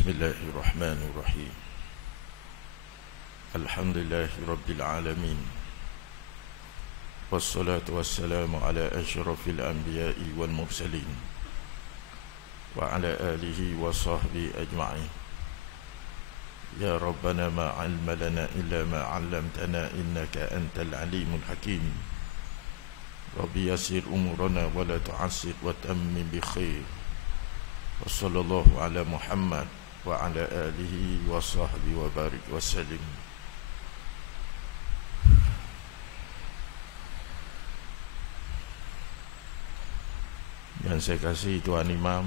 Bismillahirrahmanirrahim. Alhamdulillahi Rabbil Alamin. Wassalatu wassalamu ala asyrafil anbiya'i wal mursalin wa ala alihi wa sahbihi ajma'in. Ya Rabbana ma 'ilma lana illa ma 'allamtana innaka antal alimul hakim. Rabbi yassir umurana wa la tu'assir wa tammim bi khair. Wa sallallahu ala Muhammad wa ala alihi wa sahbihi wa barik wa sallim. Yang saya kasih Tuan Imam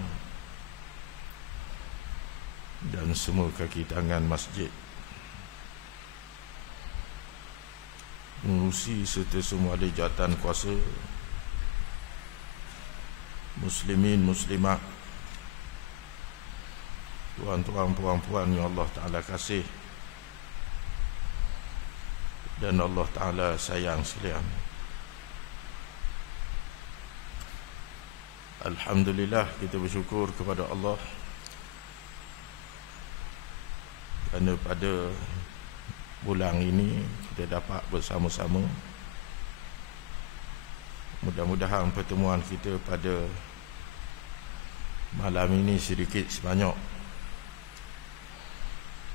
dan semua kaki tangan masjid, pengurusi serta semua ahli jawatan kuasa, muslimin, muslimat, tuan-tuan, puan-puan yang Allah Ta'ala kasih dan Allah Ta'ala sayang sekalian. Alhamdulillah, kita bersyukur kepada Allah kerana pada bulan ini kita dapat bersama-sama. Mudah-mudahan pertemuan kita pada malam ini sedikit sebanyak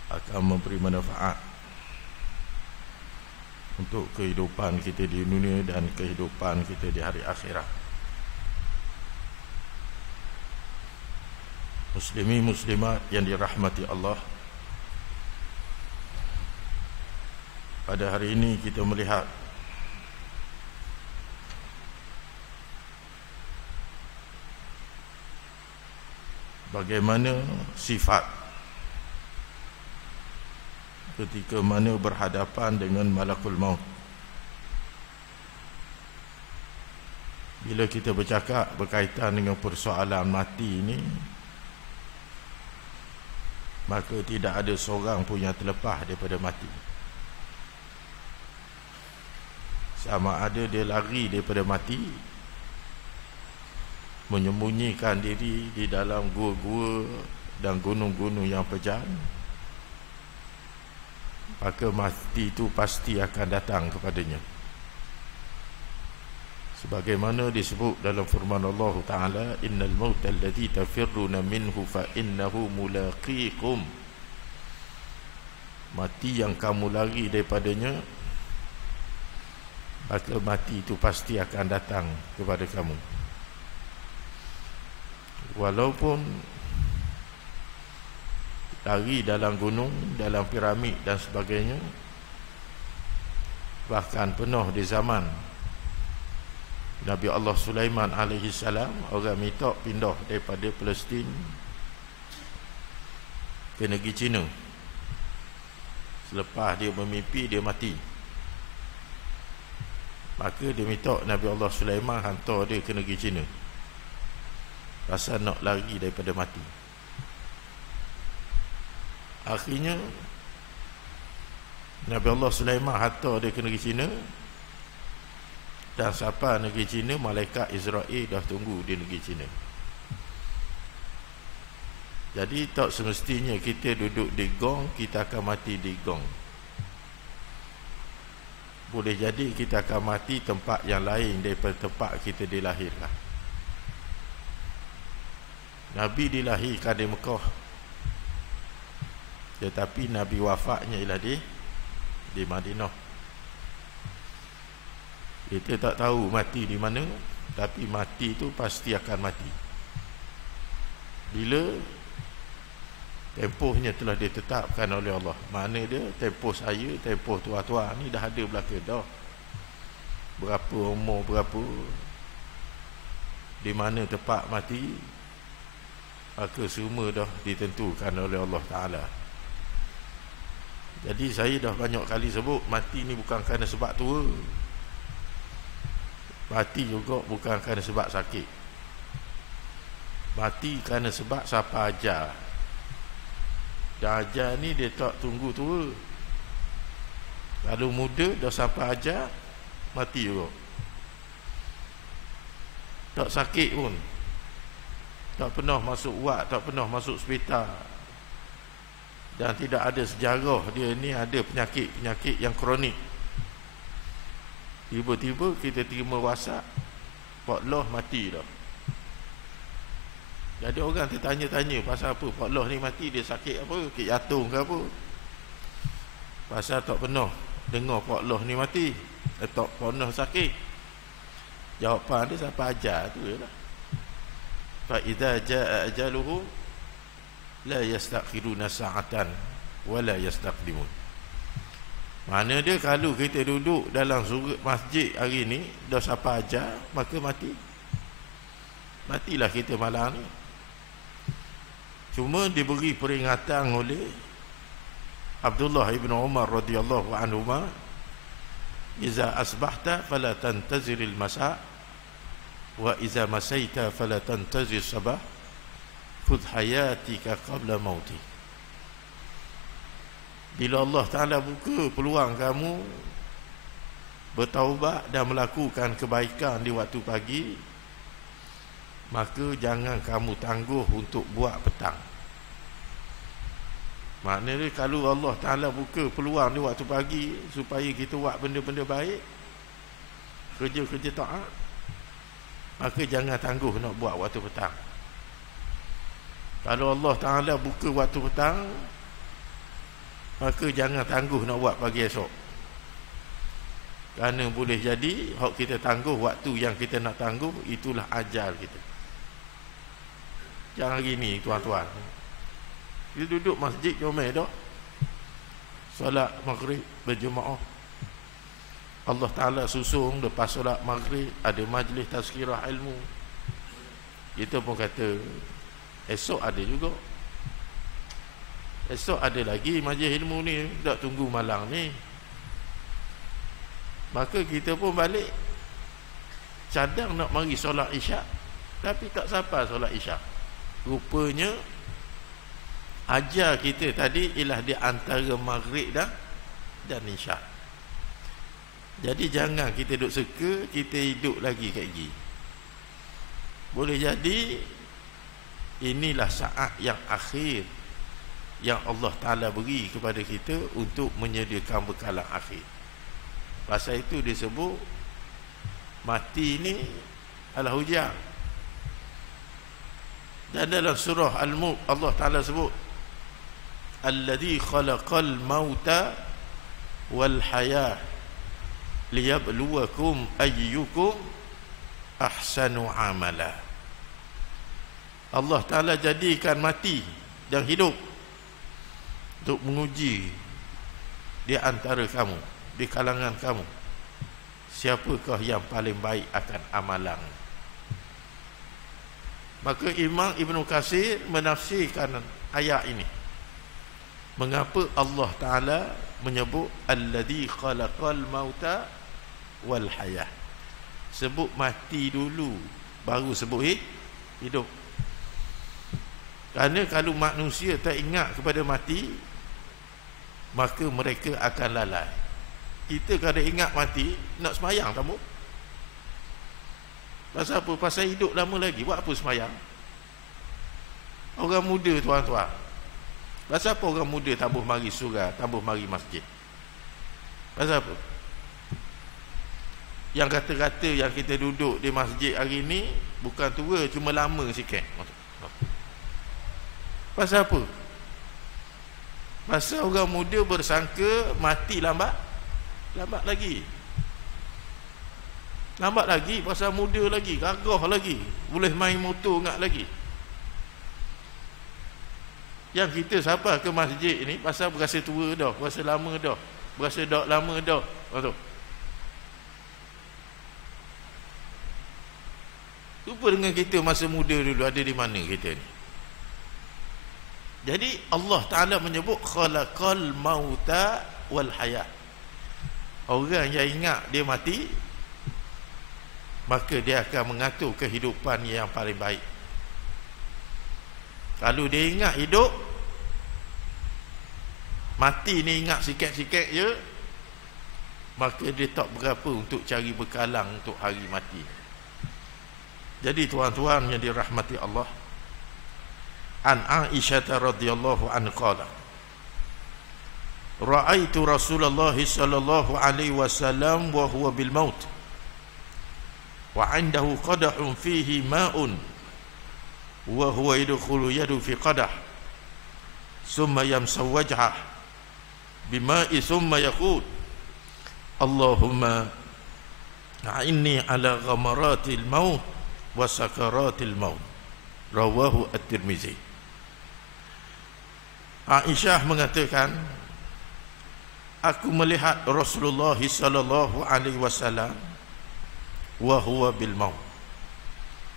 akan memberi manfaat untuk kehidupan kita di dunia dan kehidupan kita di hari akhirat. Muslimin muslimat yang dirahmati Allah, pada hari ini kita melihat bagaimana sifat ketika mana berhadapan dengan malakul maut. Bila kita bercakap berkaitan dengan persoalan mati ini, maka tidak ada seorang pun yang terlepas daripada mati. Sama ada dia lari daripada mati, menyembunyikan diri di dalam gua-gua dan gunung-gunung yang pejam, maka mati itu pasti akan datang kepadanya. Sebagaimana disebut dalam firman Allah Ta'ala, innal mauta alladhi tafirruna minhu fa innahu mulaqikum. Mati yang kamu lari daripadanya, maka mati itu pasti akan datang kepada kamu. Walaupun lari dalam gunung, dalam piramid dan sebagainya, bahkan penuh di zaman Nabi Allah Sulaiman alaihi salam, orang minta pindah daripada Palestin ke negeri China. Selepas dia bermimpi, dia mati, maka dia minta Nabi Allah Sulaiman hantar dia ke negeri China, pasal nak lari daripada mati. Akhirnya Nabi Allah Sulaiman hantar dia ke negeri China, dan sampai negeri China, malaikat Israel dah tunggu di negeri China. Jadi tak semestinya kita duduk di gong, kita akan mati di gong. Boleh jadi kita akan mati tempat yang lain daripada tempat kita dilahirkan. Nabi dilahirkan di Mekah, tetapi Nabi wafatnya ialah di Madinah. Kita tak tahu mati di mana, tapi mati itu pasti akan mati bila tempohnya telah ditetapkan oleh Allah. Mana dia, tempoh saya, tempoh tua-tua ni dah ada belaka dah. Berapa umur, berapa, di mana tempat mati, maka semua dah ditentukan oleh Allah Ta'ala. Jadi saya dah banyak kali sebut, mati ni bukan kerana sebab tua, mati juga bukan kerana sebab sakit. Mati kerana sebab siapa ajar. Dan ajar ni dia tak tunggu tua. Kalau muda dah sampai ajar, mati juga. Tak sakit pun, tak pernah masuk ward, tak pernah masuk hospital, Dan tidak ada sejarah dia ni ada penyakit-penyakit yang kronik. Tiba-tiba kita terima WhatsApp, Pak Loh mati dah. Jadi orang tertanya-tanya pasal apa Pak Loh ni mati, dia sakit apa, sakit jantung ke apa. Pasal tak pernah dengar Pak Loh ni mati, tak pernah sakit. Jawapan dia sampai ajar tu je lah. Fa idza jaa ajaluhu la yastakhiruna sa'atan wa la yastaqdimun. Mana dia kalau kita duduk dalam surga masjid hari ni dah sampai ajar, maka matilah kita malam ni. Cuma diberi peringatan oleh Abdullah ibn Umar radhiyallahu anhuma, iza asbahta fala tantaziril masa wa iza masaita fala tantazir sabah khudh hayatika qabla mauti. Bila Allah Ta'ala buka peluang kamu bertaubat dan melakukan kebaikan di waktu pagi, maka jangan kamu tangguh untuk buat petang. Maknanya kalau Allah Ta'ala buka peluang di waktu pagi supaya kita buat benda-benda baik, kerja-kerja taat, maka jangan tangguh nak buat waktu petang. Kalau Allah Ta'ala buka waktu petang, maka jangan tangguh nak buat pagi esok. Kerana boleh jadi hak kita tangguh waktu yang kita nak tangguh, itulah ajal kita. Jangan gini tuan-tuan, kita duduk masjid comel dah, solat maghrib berjemaah, Allah Ta'ala susung lepas solat maghrib ada majlis tazkirah ilmu. Kita pun kata esok ada juga, esok ada lagi majlis ilmu ni, tak tunggu malam ni. Maka kita pun balik cadang nak mari solat isyak, tapi tak sampai solat isyak. Rupanya ajar kita tadi ialah di antara maghrib dan isyak. Jadi jangan kita duduk seka kita hidup lagi kat gini. Boleh jadi inilah saat yang akhir yang Allah Ta'ala beri kepada kita untuk menyediakan bekalan akhir. Pasal itu disebut mati ni adalah hujan. Dan dalam surah Al-Mulk Allah Ta'ala sebut alladzi khalaqal mauta wal hayah liyabluwakum ayyukum ahsanu amala. Allah Ta'ala jadikan mati dan hidup untuk menguji di antara kamu, di kalangan kamu, siapakah yang paling baik akan amalan. Maka Imam Ibn Katsir menafsirkan ayat ini. Mengapa Allah Ta'ala menyebut alladzi khalaqal mauta wal hayah, sebut mati dulu baru sebut hidup. Kerana kalau manusia tak ingat kepada mati, maka mereka akan lalai. Kita kalau ingat mati, nak semayang tak mau? Pasal apa? Pasal hidup lama lagi, buat apa semayang? Orang muda tuan-tuan, pasal apa orang muda tambah mari surau, tambah mari masjid? Pasal apa? Yang kata-kata yang kita duduk di masjid hari ni bukan tua, cuma lama sikit. Pasal apa? Pasal orang muda bersangka mati lambat lagi. Lambat lagi pasal muda lagi, gagah lagi, boleh main motor ingat lagi. Yang kita sampai ke masjid ni pasal berasa tua dah, berasa lama dah, berasa dak lama dah. Betul. Lupa dengan kita masa muda dulu ada di mana kita ni. Jadi Allah Ta'ala menyebut khalaqal mauta wal hayat. Orang yang ingat dia mati, maka dia akan mengatur kehidupan yang paling baik. Kalau dia ingat hidup, mati ni ingat sikit-sikit je, maka dia tak berapa untuk cari bekalang untuk hari mati. Jadi tuan-tuan yang dirahmati Allah, an Aisyah radhiyallahu anha qala ra'aitu Rasulullah sallallahu alaihi wasallam wa huwa bil maut wa 'indahu qadahun fihi ma'un wa huwa yadkhulu yadu fi qadah thumma yamsahu wajhah bima'i thumma yaqul Allahumma a'inni ala ghamaratil maut wa sakaratil maut. Rawahu At-Tirmizi. Aisyah mengatakan, aku melihat Rasulullah sallallahu alaihi wasallam wa huwa bil maut.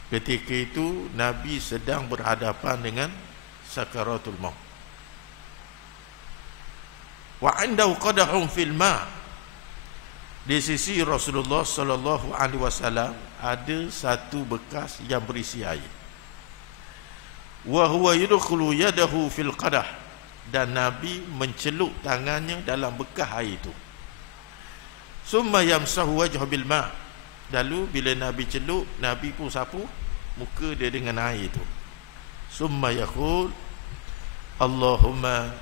Ketika itu Nabi sedang berhadapan dengan sakaratul maut. Wa 'indahu qadahun fil ma'. Di sisi Rasulullah sallallahu alaihi wasallam ada satu bekas yang berisi air. Wa huwa yadkhulu yadahu fil qadah, dan Nabi mencelup tangannya dalam bekas air itu. Summa yamsahu wajhahu bil ma'. Lalu bila Nabi celup, Nabi pun sapu muka dia dengan air itu. Summa yaqul Allahumma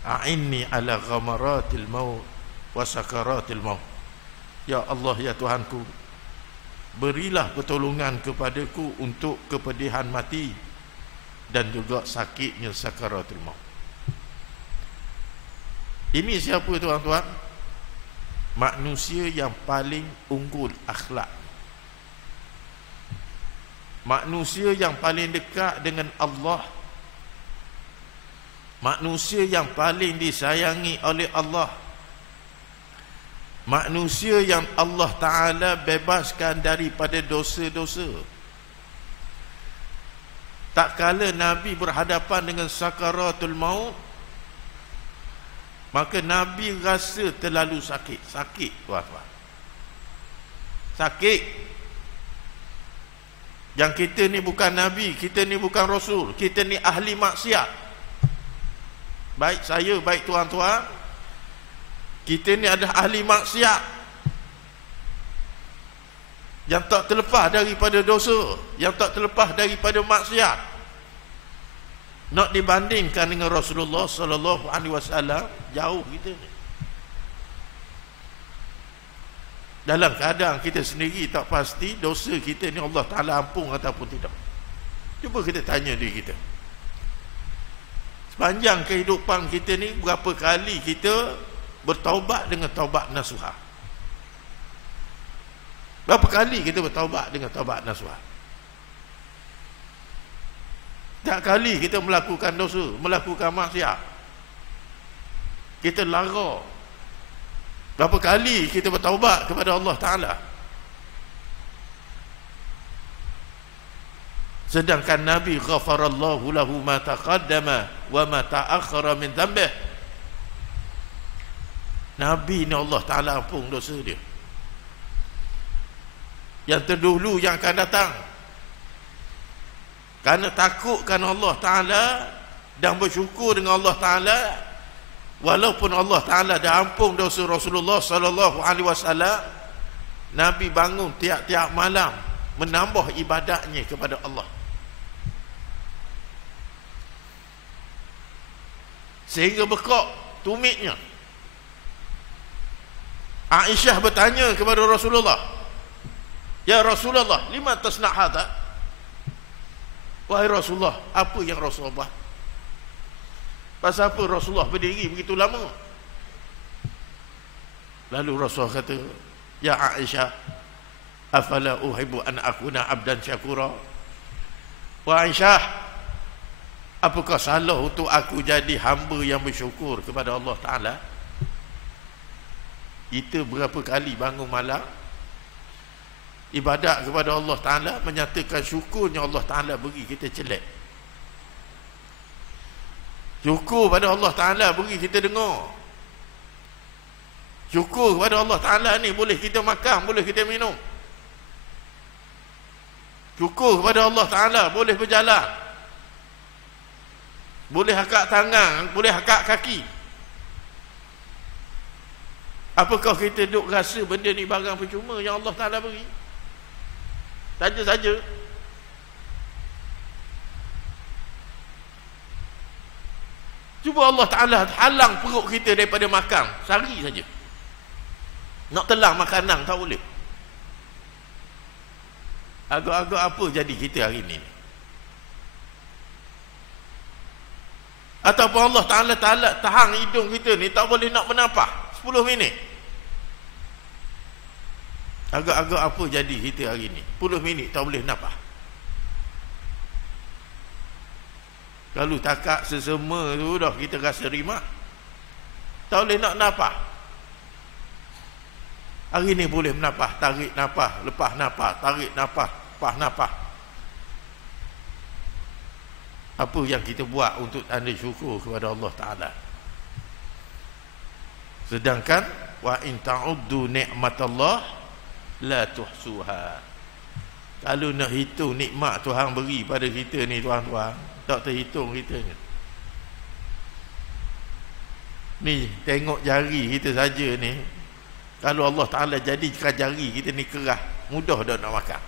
a'inni ala ghamaratil maut wa sakaratil maut. Ya Allah, ya Tuhanku, berilah pertolongan kepadaku untuk kepedihan mati dan juga sakitnya sakaratul maut. Ini siapa tuan-tuan? Manusia yang paling unggul akhlak, manusia yang paling dekat dengan Allah, manusia yang paling disayangi oleh Allah, manusia yang Allah Ta'ala bebaskan daripada dosa-dosa. Tak kala Nabi berhadapan dengan sakaratul maut, maka Nabi rasa terlalu sakit. Sakit, tuan-tuan, sakit. Yang kita ni bukan Nabi, kita ni bukan Rasul, kita ni ahli maksiat. Baik saya, baik tuan-tuan, kita ni adalah ahli maksiat yang tak terlepas daripada dosa, yang tak terlepas daripada maksiat. Nak dibandingkan dengan Rasulullah sallallahu alaihi wasallam, jauh kita ni. Dalam keadaan kita sendiri tak pasti dosa kita ni Allah Ta'ala ampun ataupun tidak. Cuba kita tanya diri kita, sepanjang kehidupan kita ni berapa kali kita bertaubat dengan taubat nasuha? Berapa kali kita bertaubat dengan taubat nasuha? Tak kali kita melakukan dosa, melakukan maksiat, kita lara. Berapa kali kita bertaubat kepada Allah Ta'ala? Sedangkan Nabi ghafarallahu lahu ma taqaddama wa ma ta'akhkhara min dhanbih. Nabi ni Allah Ta'ala ampun dosa dia, yang terdahulu, yang akan datang. Kerana takutkan Allah Ta'ala dan bersyukur dengan Allah Ta'ala, walaupun Allah Ta'ala dah ampun dosa Rasulullah sallallahu alaihi wasallam, Nabi bangun tiap-tiap malam menambah ibadatnya kepada Allah, sehingga bekak tumitnya. Aisyah bertanya kepada Rasulullah, ya Rasulullah, lima tasna' hadha? Wahai Rasulullah, apa yang Rasulullah? Pasal apa Rasulullah berdiri begitu lama? Lalu Rasulullah kata, ya Aisyah, afala uhibbu an akuna abdan syakura? Wahai Aisyah, apakah salah untuk aku jadi hamba yang bersyukur kepada Allah Ta'ala? Kita berapa kali bangun malam ibadat kepada Allah Ta'ala, menyatakan syukurnya Allah Ta'ala beri kita celak, syukur pada Allah Ta'ala beri kita dengar, syukur kepada Allah Ta'ala ni boleh kita makan, boleh kita minum, syukur kepada Allah Ta'ala boleh berjalan, boleh hakak tangan, boleh hakak kaki. Apakah kita duk rasa benda ni barang percuma yang Allah Ta'ala beri? Saja-saja. Cuba Allah Ta'ala halang perut kita daripada makan sehari saja. Nak telan makanan tak boleh. Agak-agak apa jadi kita hari ini? Ataupun Allah Ta'ala tahan hidung kita ni tak boleh nak bernafas 10 minit. Agak-agak apa jadi kita hari ini? 10 minit tak boleh nafas. Kalau takat sesama tu dah kita rasa rimak, tak boleh nak nafas. Hari ni boleh bernafas, tarik nafas, lepas nafas, tarik nafas, lepas nafas. Apa yang kita buat untuk tanda syukur kepada Allah Ta'ala? Sedangkan wa in ta'uddu ni'matallah la tuhsuha. Kalau nak hitung nikmat Tuhan beri pada kita ni tuan-tuan, tak terhitung kita ni. Ni tengok jari kita saja ni, kalau Allah Ta'ala jadikan jari kita ni kerah, mudah dah nak makan.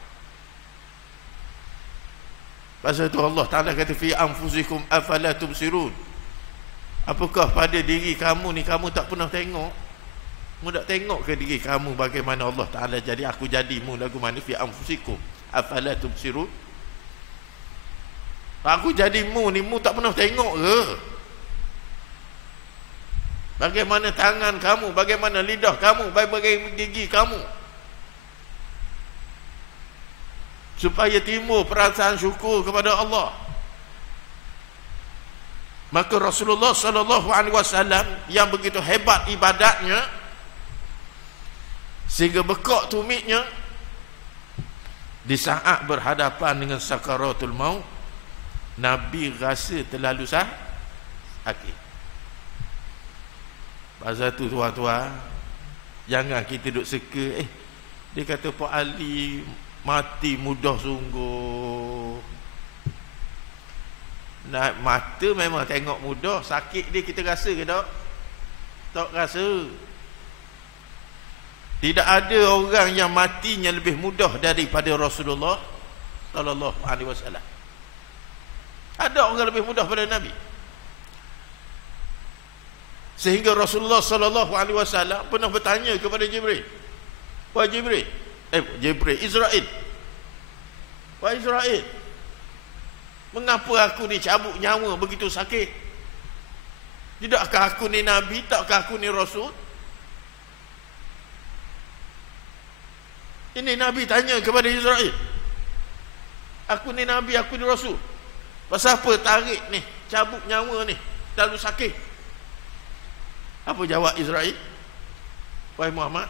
Pasal tu Allah Ta'ala kata fi anfusikum afala tubsirun. Apakah pada diri kamu ni kamu tak pernah tengok? Kamu tak tengok ke diri kamu bagaimana Allah Ta'ala jadi aku jadimu lagu mana fi anfusikum afala tubsirun? Aku jadimu ni mu tak pernah tengok ke? Bagaimana tangan kamu, bagaimana lidah kamu, bagaimana gigi kamu, supaya timbul perasaan syukur kepada Allah. Maka Rasulullah sallallahu alaihi wasallam yang begitu hebat ibadatnya sehingga bekak tumitnya, di saat berhadapan dengan sakaratul maut, Nabi rasa terlalu sakit. Pasal tu tuan-tuan, jangan kita duduk seka, dia kata Pak Ali mati mudah sungguh. Nak mata memang tengok mudah, sakit dia kita rasa ke tak? Tak rasa. Tidak ada orang yang matinya lebih mudah daripada Rasulullah sallallahu alaihi wasallam. Ada orang lebih mudah pada Nabi. Sehingga Rasulullah sallallahu alaihi wasallam pernah bertanya kepada Jibril. Wahai Jibril, Israel. Wahai Israel, mengapa aku dicabut nyawa begitu sakit? Tidakkah aku ni Nabi? Takkah aku ni Rasul? Ini Nabi tanya kepada Israel. Aku ni Nabi, aku ni Rasul. Pasal apa tarik ni, cabut nyawa ni, terlalu sakit? Apa jawab Israel? Wahai Muhammad,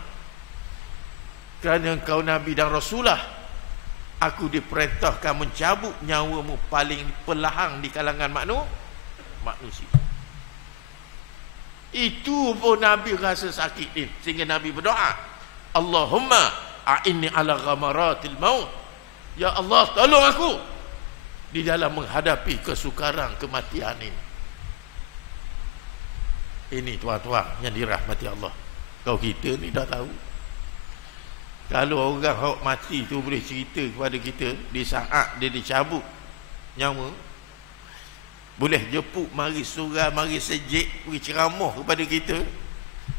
kerana engkau Nabi dan Rasulah, aku diperintahkan mencabut nyawamu paling perlahan di kalangan manusia. Itu pun Nabi rasa sakit ni, sehingga Nabi berdoa, Allahumma a'inni ala ghamaratil maut. Ya Allah, tolong aku di dalam menghadapi kesukaran kematian ini. Ini tuan-tuan yang dirahmati Allah. Kau kita ni dah tahu. Kalau orang hok mati tu boleh cerita kepada kita di saat dia dicabut nyawa, boleh jepuk mari surah, mari sejik, beri ceramah kepada kita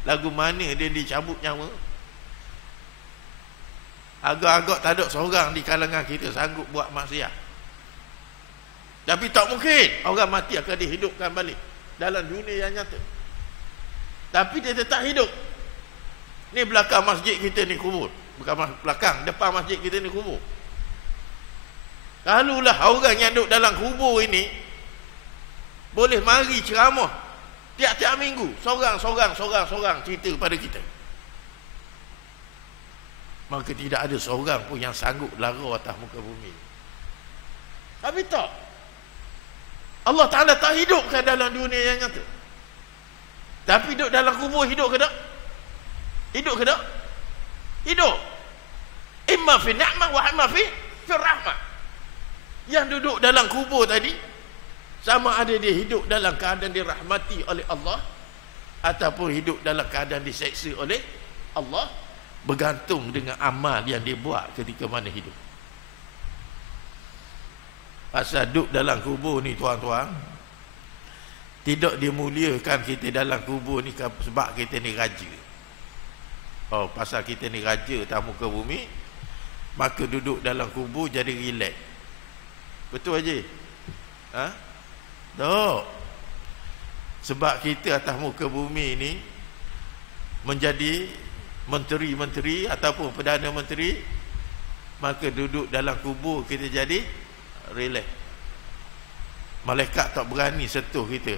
lagu mana dia dicabut nyawa. Agak-agak tak ada seorang di kalangan kita sanggup buat maksiat. Tapi tak mungkin orang mati akan dihidupkan balik dalam dunia yang nyata. Tapi dia tetap hidup. Ni belakang masjid kita ni kubur. Bukan belakang, depan masjid kita ni kubur. Kalulah orang yang duduk dalam kubur ini boleh mari ceramah tiap-tiap minggu, seorang cerita kepada kita, maka tidak ada seorang pun yang sanggup lara atas muka bumi. Tapi tak, Allah Ta'ala tak hidupkan dalam dunia yang nyata. Tapi duduk dalam kubur hidup ke tak? Hidup ke tak? Hidup. Imma fi ni'mah wa imma fi rahmah. Yang duduk dalam kubur tadi, sama ada dia hidup dalam keadaan dirahmati oleh Allah ataupun hidup dalam keadaan diseksa oleh Allah, bergantung dengan amal yang dia buat ketika mana hidup. Pasal duduk dalam kubur ni tuan-tuan, Tidak dimuliakan kita dalam kubur ni sebab kita ni raja. Oh, pasal kita ni raja atas muka bumi, maka duduk dalam kubur jadi relax. Betul aja? Ha? Tak. Sebab kita atas muka bumi ni menjadi menteri-menteri ataupun Perdana Menteri, maka duduk dalam kubur kita jadi relax. Malaikat tak berani sentuh kita.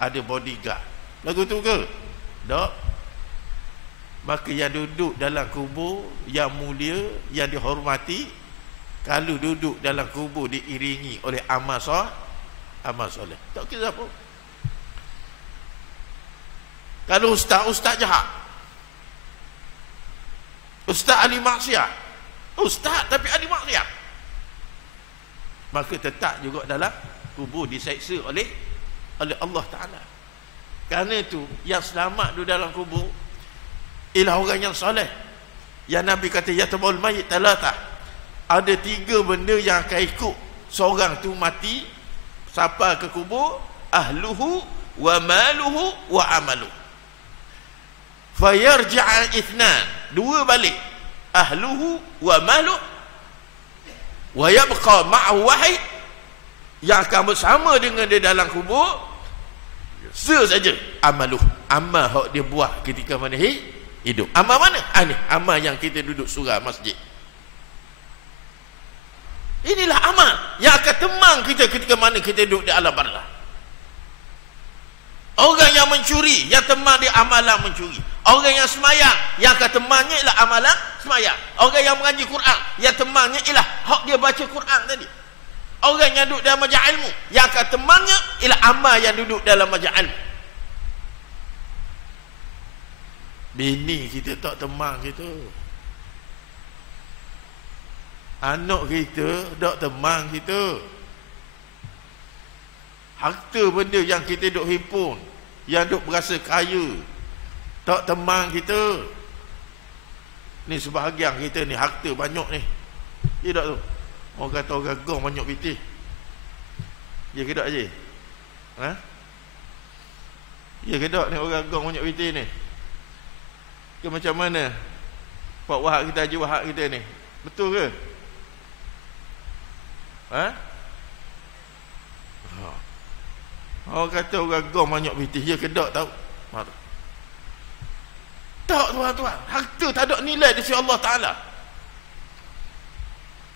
Ada bodyguard. Lagu tu ke? Tak. Maka yang duduk dalam kubur, yang mulia, yang dihormati, kalau duduk dalam kubur diiringi oleh amal soleh. Tak kira apa. Kalau ustaz jahat, ustaz ahli maksiat, ustaz tapi ahli maksiat, maka tetap juga dalam kubur diseksa oleh Allah Ta'ala. Kerana itu yang selamat di dalam kubur ialah orang yang soleh. Yang Nabi kata yatabul mayyit talatah, ada 3 benda yang akan ikut seorang tu mati sampai ke kubur: ahluhu wa maluhu wa amaluhu. Fayarji'a ithnan, 2 balik, ahluhu wa maluhu, wa yabqa ma'ahu wahid, yang akan bersama dengan dia dalam kubur saja amaluh, amal hak dia buat ketika mana hidup. Amal mana? Ni amal yang kita duduk surau masjid. Inilah amal yang akan temang kita ketika mana kita duduk di alam barzah. Orang yang mencuri, yang temang dia amalan mencuri. Orang yang semayang, yang akan temangnya ialah amalan semayang. Orang yang mengaji Quran, yang temangnya ialah hak dia baca Quran tadi. Orang yang duduk dalam majlis ilmu, yang akan temangnya ialah amal yang duduk dalam majlis ilmu. Bini kita tak temang kita, anak kita tak temang kita, harta benda yang kita duk himpun, yang duk berasa kaya, tak temang kita. Ni sebahagian kita ni harta banyak ni, dia tak tu. Orang kata orang gong banyak pitih. Ya ke tak je? Ha? Ya ke tak ni orang gong banyak pitih ni? Ke macam mana Pak Wahab kita, Haji Wahab kita ni? Betul ke? Ha? Orang kata orang gong banyak pitih. Ya ke tak tahu? Tak tuan-tuan. Harta tak ada nilai di sisi Allah Ta'ala.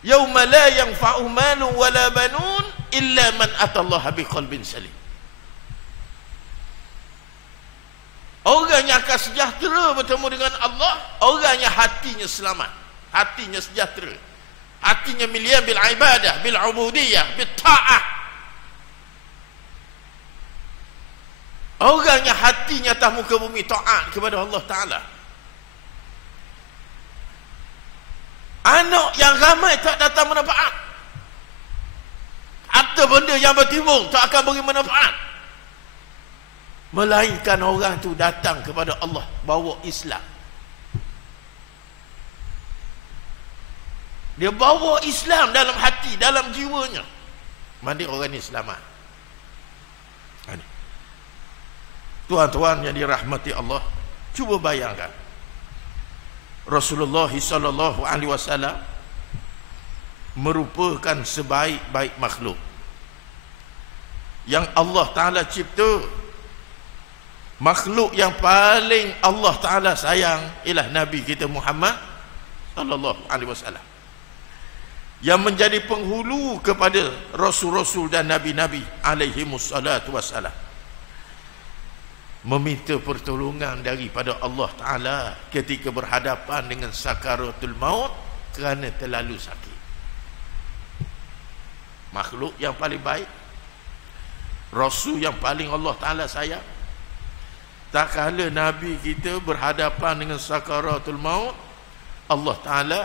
Yauma la yanfa'u malun wala banun illa man atallaha biqalbin salim. Orang yang akan sejahtera bertemu dengan Allah, orang yang hatinya selamat, hatinya sejahtera, hatinya milian bil ibadah, bil ubudiyah, bil ta'ah. Orang yang hatinya atas muka bumi taat kepada Allah Ta'ala. Anak yang ramai tak datang manfaat. Harta benda yang bertimbung tak akan beri manfaat. Melainkan orang tu datang kepada Allah, bawa Islam. Dia bawa Islam dalam hati, dalam jiwanya. Mandi orang ni selamat. Tuan-tuan yang dirahmati Allah, cuba bayangkan Rasulullah sallallahu alaihi wasallam merupakan sebaik-baik makhluk yang Allah Ta'ala cipta. Makhluk yang paling Allah Ta'ala sayang ialah Nabi kita Muhammad sallallahu alaihi wasallam, yang menjadi penghulu kepada rasul-rasul dan nabi-nabi alaihi wassalatu wassalam, meminta pertolongan daripada Allah Ta'ala ketika berhadapan dengan sakaratul maut kerana terlalu sakit. Makhluk yang paling baik, Rasul yang paling Allah Ta'ala sayang, tak kala Nabi kita berhadapan dengan sakaratul maut, Allah Ta'ala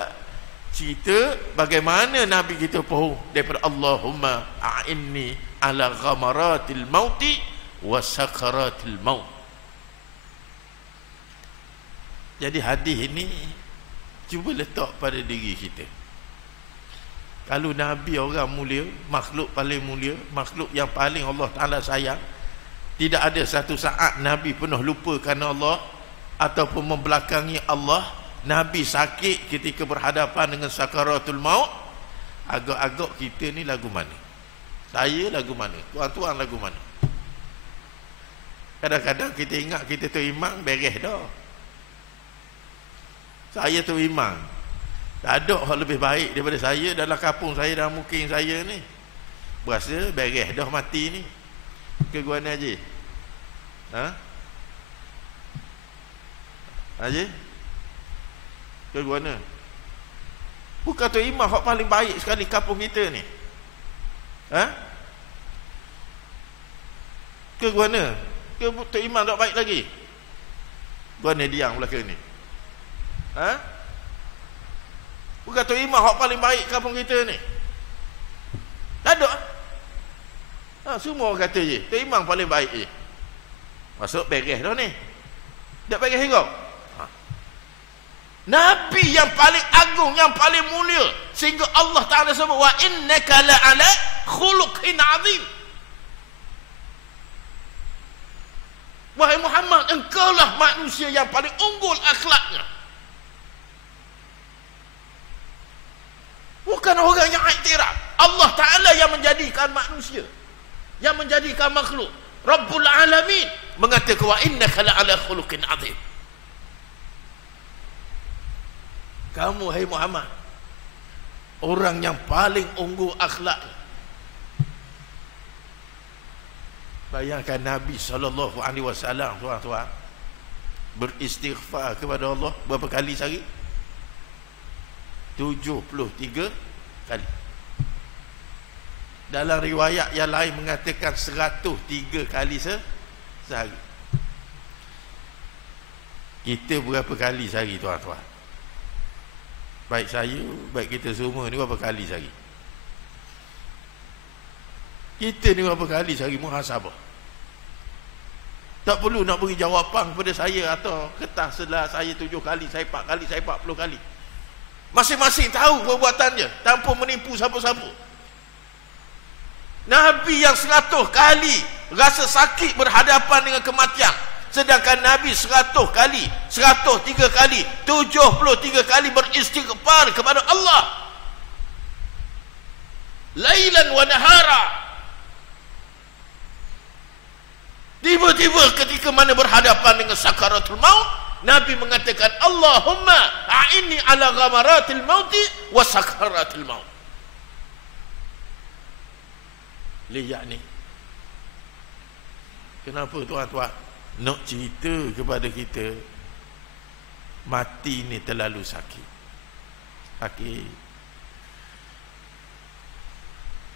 cerita bagaimana Nabi kita pohon daripada Allahumma a'inni ala ghamaratil mauti wa sakaratil maut. Jadi hadis ini cuba letak pada diri kita. Kalau Nabi orang mulia, makhluk paling mulia, makhluk yang paling Allah Ta'ala sayang, Tidak ada satu saat Nabi penuh lupa kerana Allah ataupun membelakangi Allah. Nabi sakit ketika berhadapan dengan sakaratul maut. Agak-agak kita ni lagu mana? Saya lagu mana? Tuan-tuan lagu mana? Kadang-kadang kita ingat kita tu imam, beres dah. Saya tu imam, tak ada hal lebih baik daripada saya dalam kampung saya, dalam mukim saya ni. Berasa beres dah mati ni. Ke gua ni Haji? Ha? Haji? Ke gua ni? Bukan tu imam hak paling baik sekali kampung kita ni. Ha? Ke gua ni? Ke tu imam tak baik lagi? Gua ni diam belakang ni. Ha? Bukan tu imam hak paling baik kampung kita ni. Tak ada. Ha, semua orang kata je, tu imam paling baik je. Masuk beres dah ni. Tak beres kau? Ha. Nabi yang paling agung, yang paling mulia, sehingga Allah Ta'ala sebut wa innaka la'ala khuluqin azim. Wahai Muhammad, engkaulah manusia yang paling unggul akhlaknya. Bukan orang yang iktiraf. Allah Ta'ala yang menjadikan manusia, yang menjadikan makhluk. Rabbul Alamin mengatakan wa innaka la'ala khuluqin azim. Kamu hai Muhammad, orang yang paling unggul akhlak. Bayangkan Nabi SAW, tuan-tuan, beristighfar kepada Allah berapa kali sehari? 73 kali. Dalam riwayat yang lain mengatakan 103 kali sehari. Kita berapa kali sehari, tuan-tuan? Baik saya, baik kita semua ni berapa kali sehari? Kita ni berapa kali sehari muhasabah? Tak perlu nak beri jawapan kepada saya atau kertas setelah saya 7 kali, saya 4 kali, saya 40 kali. Masing-masing tahu perbuatannya tanpa menipu siapa-siapa. Nabi yang 100 kali rasa sakit berhadapan dengan kematian, sedangkan Nabi 100 kali, 103 kali, 73 kali beristighfar kepada Allah. Lailan wa nahara. Tiba-tiba ketika mana berhadapan dengan sakaratul maut, Nabi mengatakan Allahumma a'inni ala ghamaratil mauti wa sakaratil maut. Lihat ni, kenapa tuan-tuan nak cerita kepada kita mati ni terlalu sakit. Sakit.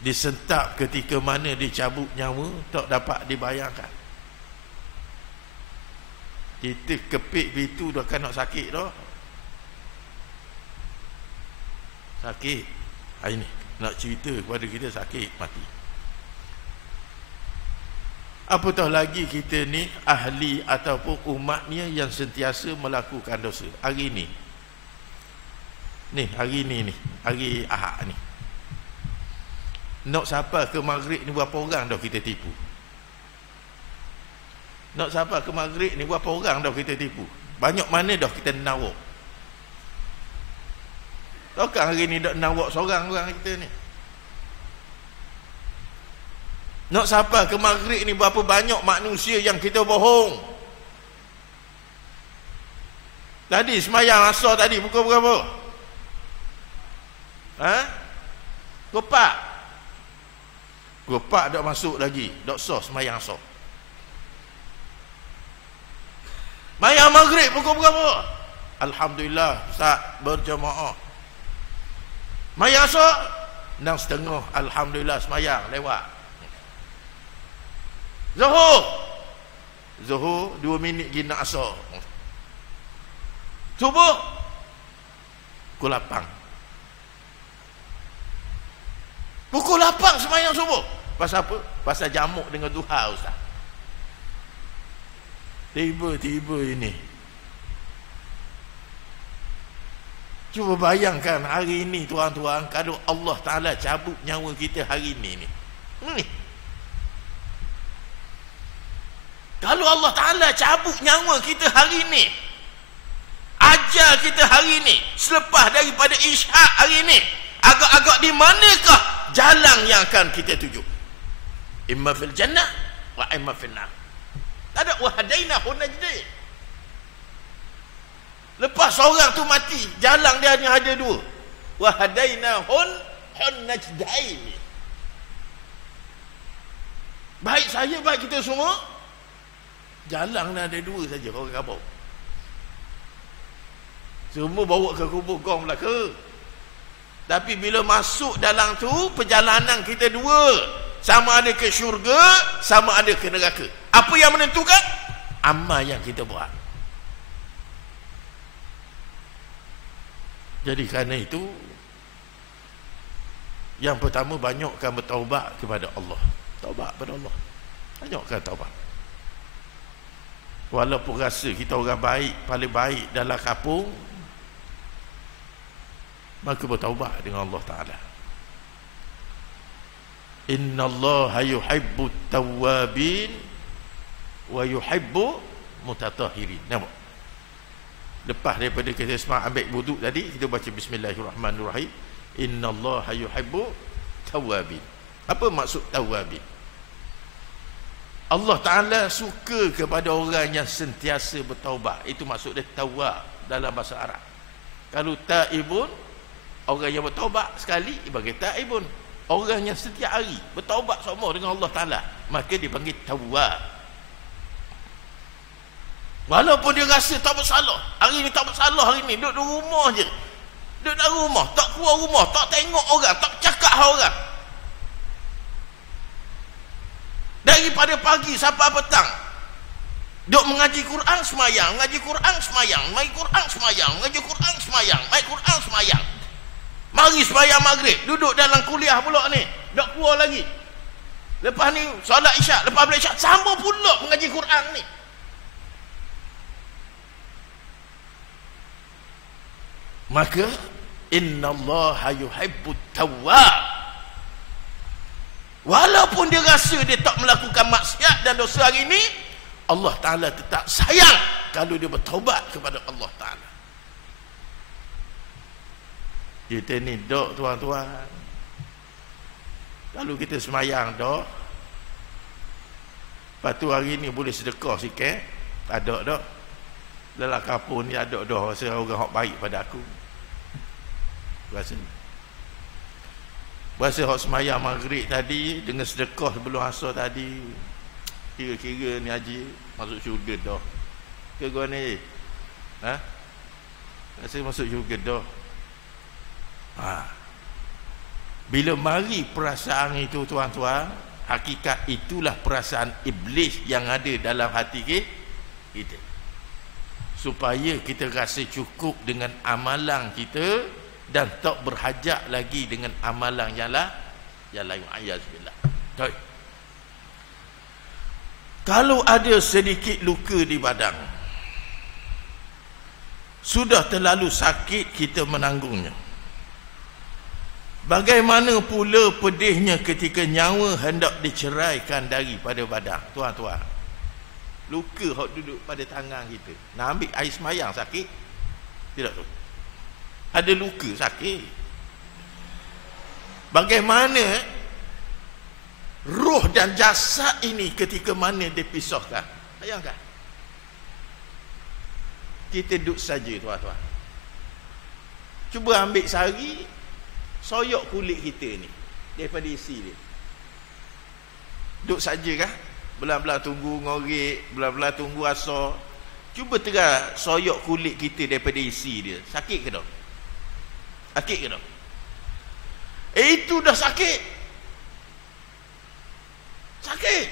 Disentak ketika mana dicabut nyawa, tak dapat dibayangkan. Kita kepik pintu dah kan nak sakit dah. Sakit. Hari ni nak cerita kepada kita sakit mati. Apatah lagi kita ni ahli ataupun umatnya yang sentiasa melakukan dosa. Hari ni, hari ni, hari Ahad ni, nak sampai ke maghrib ni berapa orang dah kita tipu? Nak sampai ke maghrib ni berapa orang dah kita tipu? Banyak mana dah kita nawak? Takkan hari ni dah nawak seorang orang kita ni? Nak sampai ke maghrib ni berapa banyak manusia yang kita bohong? Tadi semayang asar tadi pukul berapa? Ha? Gopak. Gopak dah masuk lagi, dah sah semayang asar. Mayang maghrib pukul berapa? Alhamdulillah, saat berjemaah. Mayang asar 6.30, Alhamdulillah semayang lewat. Zuhur 2 minit lagi nak asar. Subuh pukul 8. Pukul 8 semayang subuh. Pasal apa? Pasal jamuk dengan duha, ustaz. Tiba-tiba ini, cuba bayangkan hari ini tuan-tuan, kalau Allah Ta'ala cabut nyawa kita hari ini ni. Kalau Allah Ta'ala cabut nyawa kita hari ini, ajar kita hari ini, selepas daripada Isyak hari ini, agak-agak di manakah jalan yang akan kita tuju? Imma fil jannah wa imma fil nar. Tak ada wahadainahun najdain. Lepas seorang tu mati, jalan dia hanya ada dua. Wahadainahun najdain. Baik saya, baik kita semua, jalan ada dua saja orang kabur. Semua bawa ke kubur gong belaka. Tapi bila masuk dalam tu, perjalanan kita dua. Sama ada ke syurga, sama ada ke neraka. Apa yang menentukan? Amal yang kita buat. Jadi kerana itu, yang pertama, banyakkan bertaubat kepada Allah. Taubat kepada Allah. Banyakkan taubat. Walaupun rasa kita orang baik, paling baik dalam kampung, maka bertaubat dengan Allah Ta'ala. Inna Allah yuhibbu tawabin wa yuhibbu mutatahirin. Nampak? Lepas daripada kita semua ambil wuduk tadi, kita baca Bismillahirrahmanirrahim. Inna Allah yuhibbu tawabin. Apa maksud tawabin? Allah Ta'ala suka kepada orang yang sentiasa bertaubat. Itu maksud dia tawab dalam bahasa Arab. Kalau taibun, orang yang bertaubat sekali dipanggil taibun. Orang yang setiap hari bertaubat sama dengan Allah Ta'ala, maka dipanggil tawab. Walaupun dia rasa tak bersalah, hari ni tak bersalah, hari ni duduk di rumah je, duduk dalam rumah, tak keluar rumah, tak tengok orang, tak cakap orang, daripada pagi sampai petang duk mengaji Quran semayang, mengaji Quran semayang, mengaji Quran semayang, mengaji Quran semayang, mengaji Quran semayang. Mari semayang maghrib, duduk dalam kuliah pula ni, tak keluar lagi. Lepas ni solat Isyak, lepas balik Isyak sama pula mengaji Quran ni. Maka innallaha yuhibbut tawwab. Walaupun dia rasa dia tak melakukan maksiat dan dosa hari ini, Allah Ta'ala tetap sayang kalau dia bertaubat kepada Allah Ta'ala. Kita ni dok tuan-tuan, kalau kita semayang dok, lepas tu hari ni boleh sedekah sikit, ada dok dalam kampung ni, ada dah rasa orang hak baik pada aku, Rasa hak semayang maghrib tadi dengan sedekah sebelum asar tadi, kira-kira ni haji masuk syurga dah. Ke gua ni? Ha? Rasa masuk syurga dah. Ha. Bila mari perasaan itu tuan-tuan, hakikat itulah perasaan iblis yang ada dalam hati kita. Supaya kita rasa cukup dengan amalan kita dan tak berhajat lagi dengan amalan yang lain. Ayazbillah. Baik. Kalau ada sedikit luka di badan, sudah terlalu sakit kita menanggungnya. Bagaimana pula pedihnya ketika nyawa hendak diceraikan daripada badan, tuan-tuan. Luka hak duduk pada tangan kita, nak ambil air semayang sakit? Tidak tu. Ada luka sakit. Bagaimana roh dan jasad ini ketika mana dipisahkan? Bayangkan. Kita duduk saja tuan-tuan. Cuba ambil sari, soyok kulit kita ni daripada isi dia. Duduk saja kah? Belah-belah tunggu ngorek, belah-belah tunggu asar. Cuba terang soyok kulit kita daripada isi dia. Sakit ke tak? Sakit ke tak? Itu dah sakit. Sakit.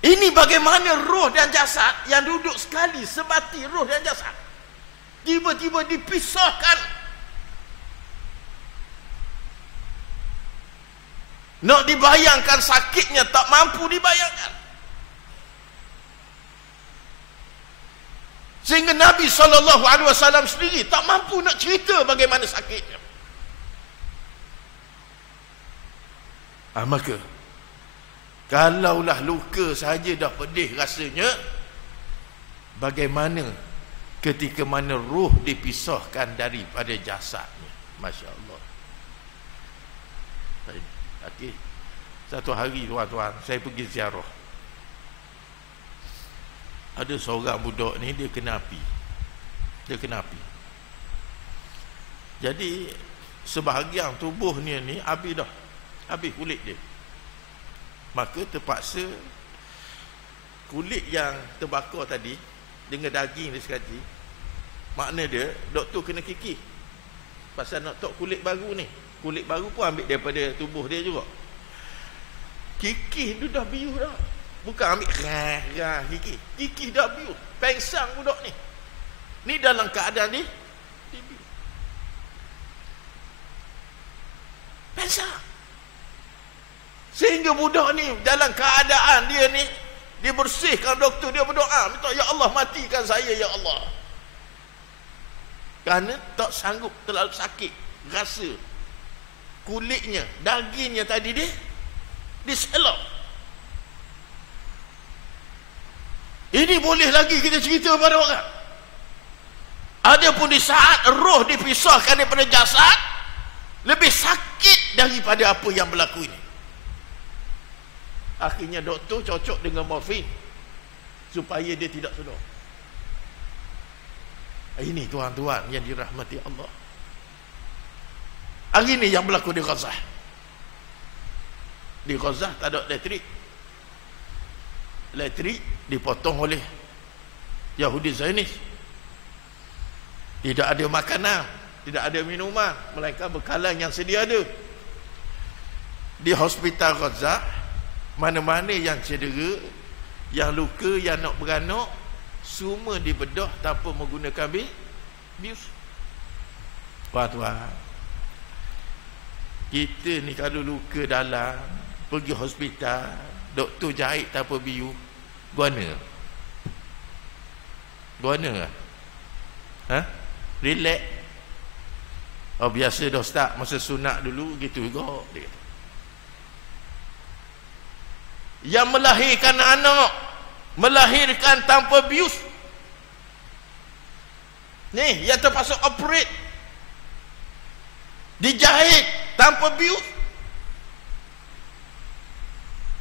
Ini bagaimana roh dan jasad yang duduk sekali sebati, roh dan jasad tiba-tiba dipisahkan. Nak dibayangkan sakitnya tak mampu dibayangkan. Sehingga Nabi SAW sendiri tak mampu nak cerita bagaimana sakitnya. Maka Kalaulah luka saja dah pedih rasanya, bagaimana ketika mana ruh dipisahkan daripada jasadnya? Masya Allah. Okey. Satu hari tuan-tuan, saya pergi ziarah. Ada seorang budak ni, dia kena api. Jadi sebahagian tubuhnya ni habis dah. Habis kulit dia. Maka terpaksa kulit yang terbakar tadi dengan daging dia sekali, makna dia doktor kena kikir. Pasal nak tok kulit baru ni. Kulit baru pun ambil daripada tubuh dia juga. Kikir tu dah bius dah. Bukan ambil kikir. Kikir dah bius. Pengsang budak ni. Ni dalam keadaan ni bius. Pengsang. Sehingga budak ni dalam keadaan dia ni, dia bersihkan, doktor dia berdoa, minta, ya Allah matikan saya ya Allah. Kerana tak sanggup, terlalu sakit rasa kulitnya, dagingnya tadi dia diselok. Ini boleh lagi kita cerita pada orang. Adapun di saat roh dipisahkan daripada jasad, lebih sakit daripada apa yang berlaku ini. Akhirnya doktor cocok dengan morfin supaya dia tidak sedar. Ini tuan-tuan yang dirahmati Allah. Hari ini yang berlaku di Gaza. Di Gaza tak ada elektrik. Elektrik dipotong oleh Yahudi Zionis. Tidak ada makanan, tidak ada minuman, melainkan bekalan yang sedia ada. Di hospital Gaza, mana-mana yang cedera, yang luka, yang nak beranak, semua dibedah tanpa menggunakan bius. Tuan-tuan, kita ni kalau luka dalam, pergi hospital, doktor jahit tanpa bius, guana? Relax. Biasa dah start masa sunat dulu, gitu juga dia. Yang melahirkan anak, melahirkan tanpa bius, ni yang terpaksa operate, dijahit tanpa bius.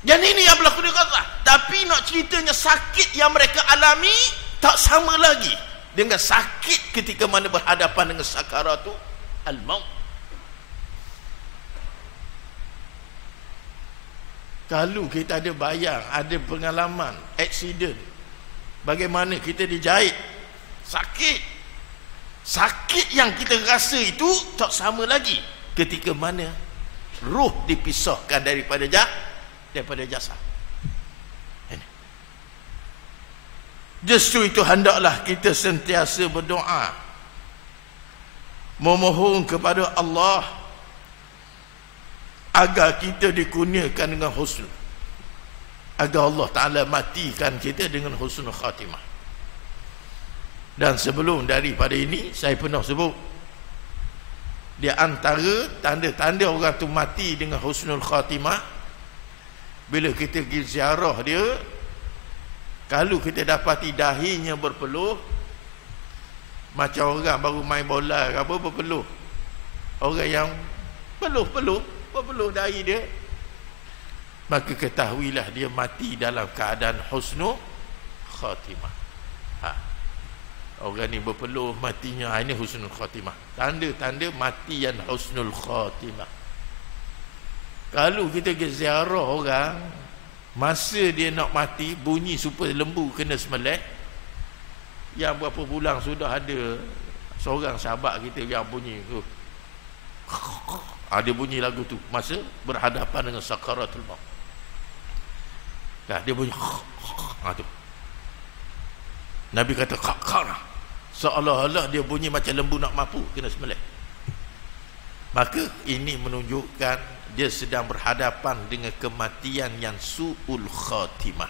Dan ini yang berlaku di Gaza. Tapi nak ceritanya, sakit yang mereka alami tak sama lagi dengan sakit ketika mana berhadapan dengan sakaratul al-maut. Kalau kita ada bayang, ada pengalaman aksiden, bagaimana kita dijahit, sakit yang kita rasa itu tak sama lagi ketika mana ruh dipisahkan daripada jasad. Justru itu hendaklah kita sentiasa berdoa, memohon kepada Allah agar kita dikurniakan dengan husnul, agar Allah Ta'ala matikan kita dengan husnul khatimah. Dan sebelum daripada ini, saya pernah sebut, di antara tanda-tanda orang tu mati dengan husnul khatimah, bila kita pergi ziarah dia, kalau kita dapati dahinya berpeluh, macam orang baru main bola apa, berpeluh, orang yang peluh dahi dia, maka ketahuilah dia mati dalam keadaan husnul khatimah. Orang ni berpeluh matinya, ini husnul khatimah. Tanda-tanda mati yang husnul khatimah. Kalau kita pergi ziarah orang, masa dia nak mati, bunyi supaya lembu kena sembelih, yang berapa bulan sudah ada seorang sahabat kita yang bunyi tu, ada bunyi lagu tu masa berhadapan dengan sakaratul maut. Dah dia bunyi tu. Nabi kata seolah-olah dia bunyi macam lembu nak mampu kena sembelih. Maka ini menunjukkan dia sedang berhadapan dengan kematian yang su'ul khatimah.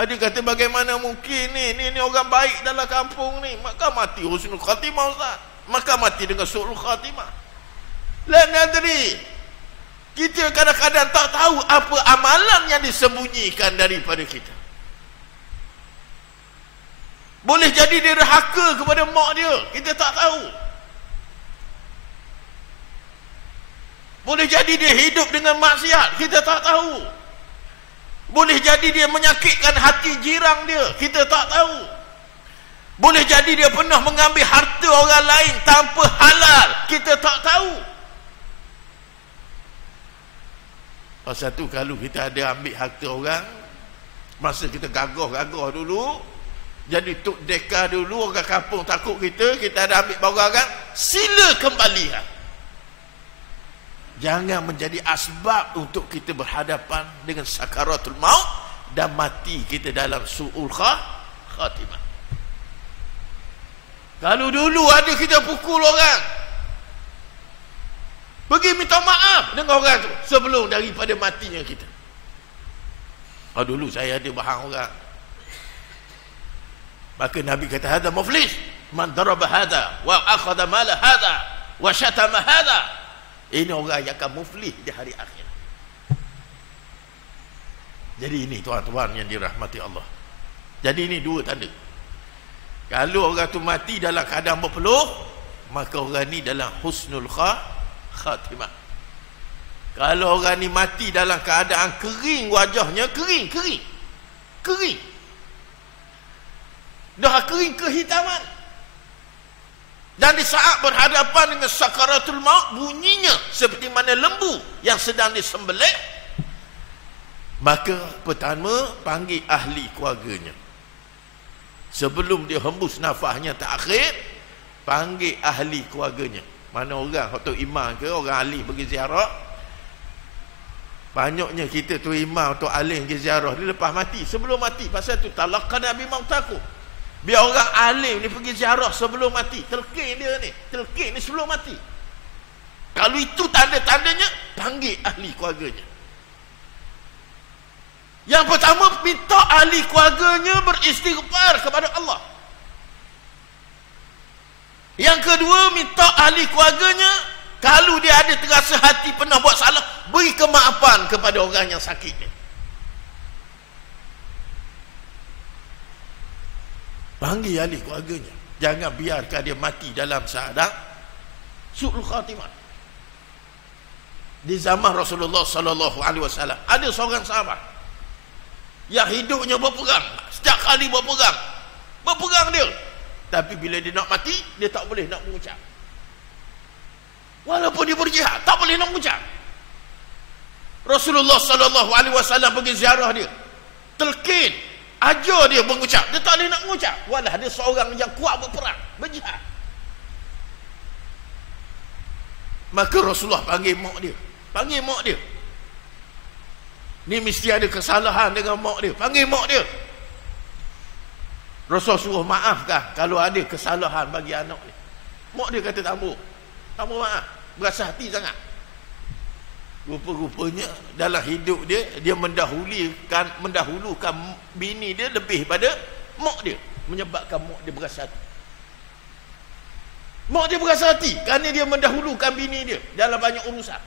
Ada kata bagaimana mungkin ni orang baik dalam kampung ni, maka mati husnul khatimah Ustaz, maka mati dengan su'ul khatimah. La nadri, kita kita kadang-kadang tak tahu apa amalan yang disembunyikan daripada kita. Boleh jadi dia derhaka kepada mak dia, kita tak tahu. Boleh jadi dia hidup dengan maksiat, kita tak tahu. Boleh jadi dia menyakitkan hati jiran dia, kita tak tahu. Boleh jadi dia pernah mengambil harta orang lain tanpa halal, kita tak tahu. Pasal tu kalau kita ada ambil harta orang, masa kita gagah-gagah dulu, jadi tuk deka dulu, orang kampung takut kita ada ambil barang orang, sila kembalikan. Jangan menjadi asbab untuk kita berhadapan dengan sakaratul maut dan mati kita dalam su'ul khatimah. Kalau dulu ada kita pukul orang, pergi minta maaf dengan orang tu sebelum daripada matinya kita. Dulu saya ada bahang orang, maka Nabi kata hada muflis man daraba hada wa akhadha mala hada wa syatama hada. Ini orang yang akan muflih di hari akhir. Jadi ini tuan-tuan yang dirahmati Allah. Jadi ini dua tanda. Kalau orang tu mati dalam keadaan berpeluh, maka orang ni dalam husnul khatimah. Kalau orang ni mati dalam keadaan kering wajahnya, kering. Dah kering kehitaman. Dan di saat berhadapan dengan sakaratul maut, bunyinya seperti mana lembu yang sedang disembelih. Maka pertama, panggil ahli keluarganya. Sebelum dia hembus nafasnya terakhir, panggil ahli keluarganya. Mana orang, atau imam ke, orang ahli pergi ziarah. Banyaknya kita tu imam atau ahli pergi ziarah, dia lepas mati, sebelum mati. Pasal tu talaqan Nabi mautaku. Biar orang alim ni pergi ziarah sebelum mati. Telkin dia ni, telkin ni sebelum mati. Kalau itu tanda-tandanya, panggil ahli keluarganya. Yang pertama, minta ahli keluarganya beristighfar kepada Allah. Yang kedua, minta ahli keluarganya, kalau dia ada terasa hati pernah buat salah, beri kemaafan kepada orang yang sakit ni. Panggil ahli keluarganya. Jangan biarkan dia mati dalam keadaan su'ul khatimah. Di zaman Rasulullah sallallahu alaihi wasallam ada seorang sahabat yang hidupnya berperang, setiap kali berperang dia. Tapi bila dia nak mati, dia tak boleh nak mengucap. Walaupun dia berjihad, tak boleh nak mengucap. Rasulullah sallallahu alaihi wasallam pergi ziarah dia, telkin, ajar dia mengucap, dia tak boleh nak mengucap. Walah, dia seorang yang kuat berperang, berjihad. Maka Rasulullah panggil mak dia. Ni mesti ada kesalahan dengan mak dia. Panggil mak dia. Rasul suruh maafkan kalau ada kesalahan bagi anak ni. Mak dia kata tak mau maaf, berasa hati sangat. Rupa-rupanya dalam hidup dia, dia mendahulukan bini dia lebih pada mak dia, menyebabkan mak dia berasa hati. Mak dia berasa hati kerana dia mendahulukan bini dia dalam banyak urusan.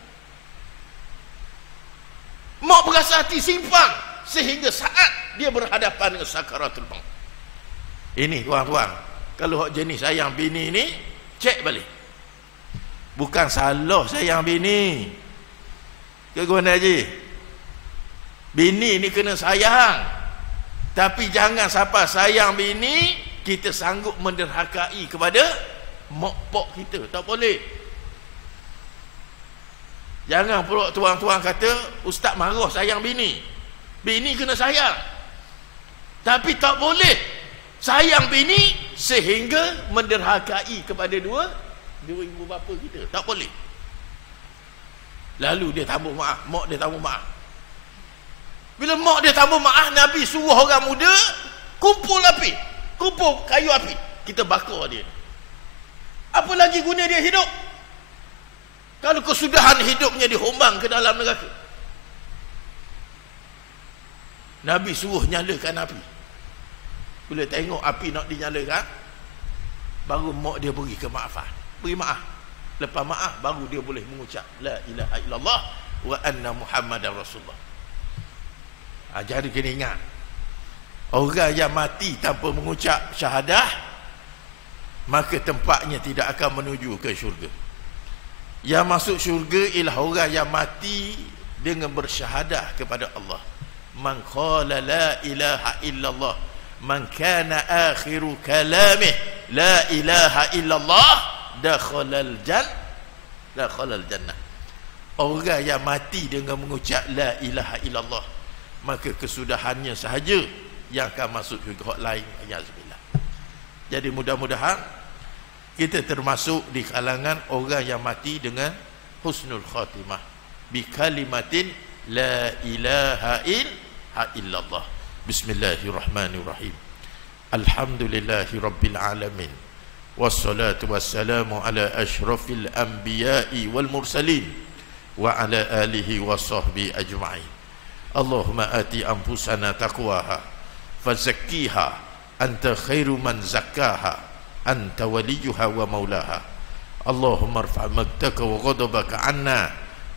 Mak berasa hati simpan sehingga saat dia berhadapan dengan sakaratul maut. Ini tuan-tuan, kalau jenis sayang bini ni, cek balik. Bukan salah sayang bini. Ke mana Haji? Bini ni kena sayang. Tapi jangan sampai sayang bini kita sanggup menderhakai kepada mak pok kita. Tak boleh. Jangan pula tuan-tuan kata ustaz marah sayang bini. Bini kena sayang. Tapi tak boleh sayang bini sehingga menderhakai kepada dua ibu bapa kita. Tak boleh. Lalu dia tambah maaf, mak dia tambah maaf. Bila mak dia tambah maaf, Nabi suruh orang muda kumpul api, kumpul kayu api, kita bakar dia. Apa lagi guna dia hidup kalau kesudahan hidupnya dihombang ke dalam neraka? Nabi suruh nyalakan api. Bila tengok api nak dinyalakan, baru mak dia beri kemaafan, beri maaf. Lepas maaf baru dia boleh mengucap la ilaha illallah wa anna Muhammadar Rasulullah. Jadi kena ingat, orang yang mati tanpa mengucap syahadah, maka tempatnya tidak akan menuju ke syurga. Yang masuk syurga ialah orang yang mati dengan bersyahadah kepada Allah. Man qala la ilaha illallah, man kana akhiru kalamih la ilaha illallah, dakhalal jannah. Orang yang mati dengan mengucap la ilaha illallah, maka kesudahannya sahaja yang akan masuk syurga, lain ayazbillah. Jadi mudah-mudahan kita termasuk di kalangan orang yang mati dengan husnul khatimah bi kalimatin la ilaha illallah. Bismillahirrahmanirrahim. Alhamdulillahi rabbil alamin, wassalatu wassalamu ala ashrafil anbiya'i wal mursalin wa ala alihi wa sahbihi ajma'in. Allahumma ati anfusana taqwaha fazakkiha anta khairu man zakkaha anta waliyuha wa maulaha. Allahumma arfa' maktaka wa ghadabaka anna.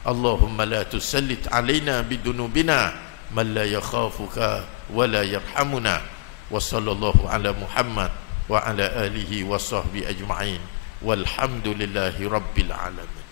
Allahumma la tusallit alaina bidunubina man la yakhafuka wa la yarhamuna. Wa sallallahu ala Muhammad wa ala alihi wa sahbihi ajma'in walhamdulillahi rabbil alamin.